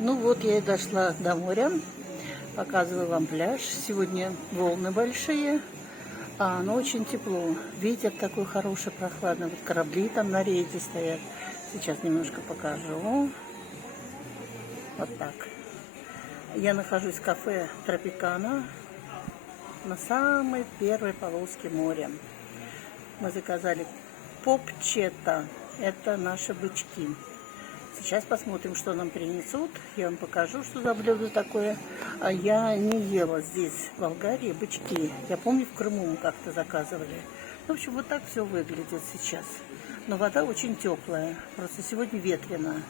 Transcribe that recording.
Ну вот я и дошла до моря. Показываю вам пляж. Сегодня волны большие, но очень тепло. Ветер такой хороший, прохладный. Вот корабли там на рейде стоят. Сейчас немножко покажу. Вот так. Я нахожусь в кафе Тропикана на самой первой полоске моря. Мы заказали попчета. Это наши бычки. Сейчас посмотрим, что нам принесут. Я вам покажу, что за блюдо такое. А я не ела здесь, в Болгарии, бычки. Я помню, в Крыму мы как-то заказывали. В общем, вот так все выглядит сейчас. Но вода очень теплая. Просто сегодня ветрено.